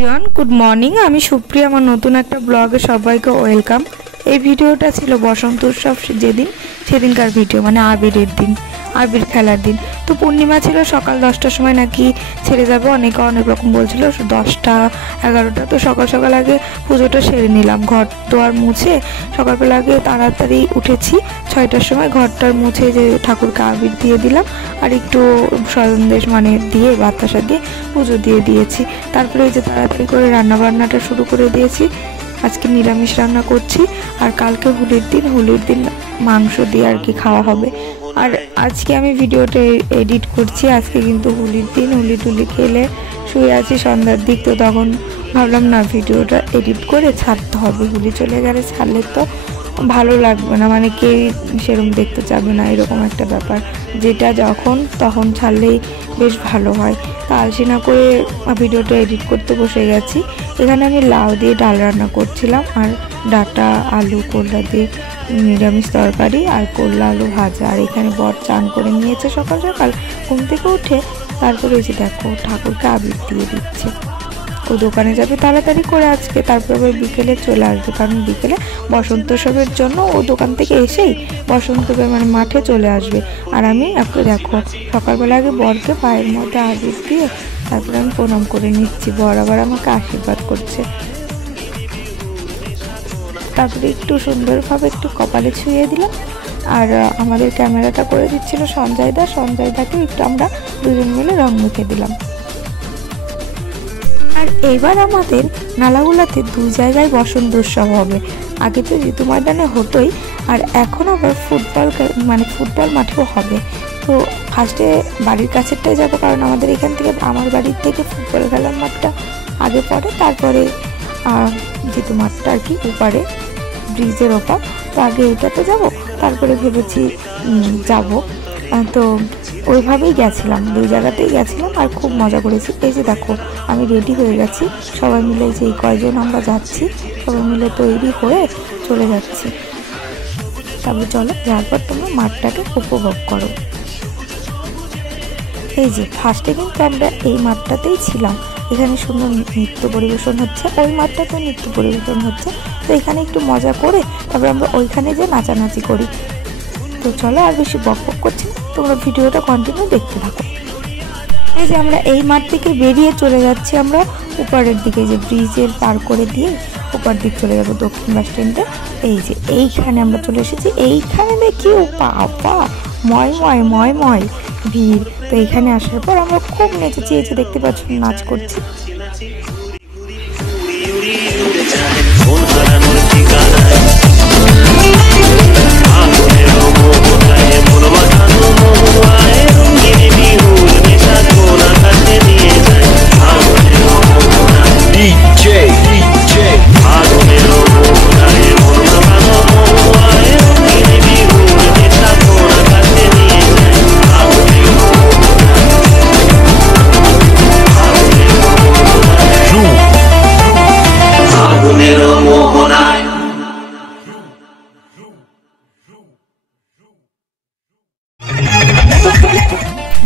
Everyone, good morning. আমি সুপ্রিয়া, আমার নতুন একটা ব্লগে সবাইকে ওয়েলকাম। এই ভিডিওটা ছিল বসন্ত উৎসব যেদিন, সেদিনকার ভিডিও, মানে আবিরের দিন, আবির খেলার দিন। তো পূর্ণিমা ছিল, সকাল 10টার সময় নাকি ছেড়ে যাবে, অনেকে অনেক রকম বলছিল, 10টা 11টা। তো সকাল সকাল আগে পুজোটা সেরে নিলাম, ঘর দোয়ার মুছে সকালবেলা আগে তাড়াতাড়ি উঠেছি। 6টার সময় ঘরটার মুছে যে ঠাকুরকে আবির দিয়ে দিলাম, আর একটু সন্দেশ মানে দিয়ে বাতাসা দিয়ে পুজো দিয়ে দিয়েছি। তারপরে এই যে তাড়াতাড়ি করে রান্নাবান্নাটা শুরু করে দিয়েছি। আজকে নিরামিষ রান্না করছি, আর কালকে হোলির দিন মাংস দিয়ে আর কি খাওয়া হবে। আর আজকে আমি ভিডিওটা এডিট করছি, আজকে কিন্তু হোলির দিন, হোলি টুলি খেলে শুয়ে আছি সন্ধ্যার দিক। তো তখন ভাবলাম না, ভিডিওটা এডিট করে ছাড়তে হবে, হোলি চলে গেলে ছাড়লে তো ভালো লাগবে না, মানে কেউই সেরকম দেখতে চাবে না, এরকম একটা ব্যাপার। যেটা যখন তখন ছাড়লেই বেশ ভালো হয়। তা আলসি না করে ভিডিওটা এডিট করতে বসে গেছি। এখানে আমি লাউ দিয়ে ডাল রান্না করছিলাম, আর ডাঁটা আলু করলা দিয়ে নিরামিষ তরকারি, আর করলা আলু ভাজা। আর এখানে বর চান করে নিয়েছে সকাল সকাল ঘুম থেকে উঠে। তারপরে এই যে দেখো ঠাকুরকে আবির দিয়ে দিচ্ছে। ও দোকানে যাবে তাড়াতাড়ি করে আজকে, তারপর আবার বিকেলে চলে আসবে, কারণ বিকেলে বসন্ত উৎসবের জন্য ও দোকান থেকে এসেই বসন্ত মানে মাঠে চলে আসবে। আর আমি আপনি দেখো সকালবেলা আগে বরকে পায়ের মধ্যে আবির দিয়ে তারপরে আমি প্রণাম করে নিচ্ছি। বর আবার আমাকে আশীর্বাদ করছে। তারপরে একটু সুন্দরভাবে একটু কপালে ছুঁয়ে দিলাম। আর আমাদের ক্যামেরাটা করে দিচ্ছিল সঞ্জয়দাকে একটু আমরা দুজন মিলে রং মেখে দিলাম। আর এবার আমাদের নালাগোলাতে 2 জায়গায় বসন্ত উৎসব হবে। আগে তো ঋতু ময়দানে হতোই, আর এখন আবার ফুটবল মাঠেও হবে। তো ফার্স্টে বাড়ির কাছেরটাই যাবো, কারণ আমাদের এখান থেকে, আমার বাড়ির থেকে ফুটবল খেলার মাঠটা আগে পড়ে, তারপরে যেহেতু মাঠটা আর কি ওপারে ব্রিজের ওপর, তো আগে এটাতে যাব, তারপরে ভেবেছি যাব। তো ওইভাবেই গেছিলাম, 2 জায়গাতেই গেছিলাম, আর খুব মজা করেছি। এই যে দেখো আমি রেডি হয়ে গেছি, সবাই মিলে যে কয়জন আমরা যাচ্ছি সবাই মিলে তৈরি হয়ে চলে যাচ্ছি। তারপর চলো, যাওয়ার পর তোমরা মাঠটাকে উপভোগ করো। এই যে ফার্স্টে কিন্তু আমরা এই মাঠটাতেই ছিলাম, এখানে সুন্দর নৃত্য পরিবেশন হচ্ছে, ওই মাঠটাতে নৃত্য পরিবেশন হচ্ছে। তো এখানে একটু মজা করে তারপরে আমরা ওইখানে যে নাচানাচি করি। তো চলো, আর বেশি বকবক করছি না, তোমরা ভিডিওটা কন্টিনিউ দেখতে থাকো। এই যে আমরা এই মাঠ থেকে বেরিয়ে চলে যাচ্ছি আমরা উপরের দিকে, যে ব্রিজের পার করে দিয়ে উপর দিক চলে যাবো দক্ষিণ বাস স্ট্যান্ডে। এই যে এইখানে আমরা চলে এসেছি, এইখানে দেখি ও বাবা ময় ভিড়। তো এইখানে আসার পর আমরা খুব নেচেছি, এই যে দেখতে পাচ্ছ নাচ করছি।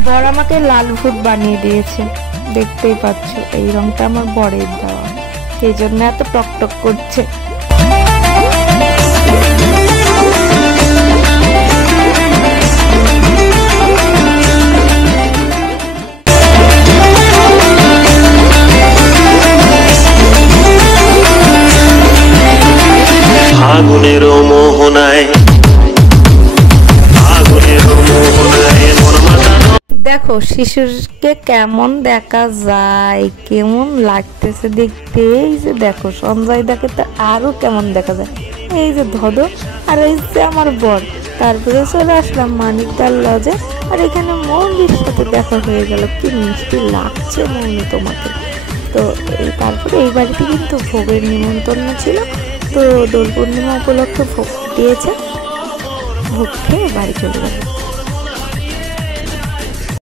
বর আমাকে লাল ভূত বানিয়ে দিয়েছে, দেখতেই পাচ্ছ এই রংটা আমার বরের দেওয়া, সেই জন্য এত টকটক করছে। ফাগুনেরও মোহনায় দেখো শিশুকে কেমন দেখা যায়, কেমন লাগতেছে দেখতে। এই যে দেখো সঞ্জয়দাকে তো আরো কেমন দেখা যায়, এই যে ধদ, আর এই যে আমার বর। তারপরে চলে আসলাম মানিকদার লজে, আর এখানে মৌলির সাথে দেখা হয়ে গেল। কি মিষ্টি লাগছে মৌলি তোমাকে। তো তারপরে এই বাড়িতে কিন্তু ভোগের নিমন্ত্রণ ছিল, তো দোল পূর্ণিমা উপলক্ষে ভোগ দিয়েছে, ভোগ খেয়ে বাড়ি চলে গেল।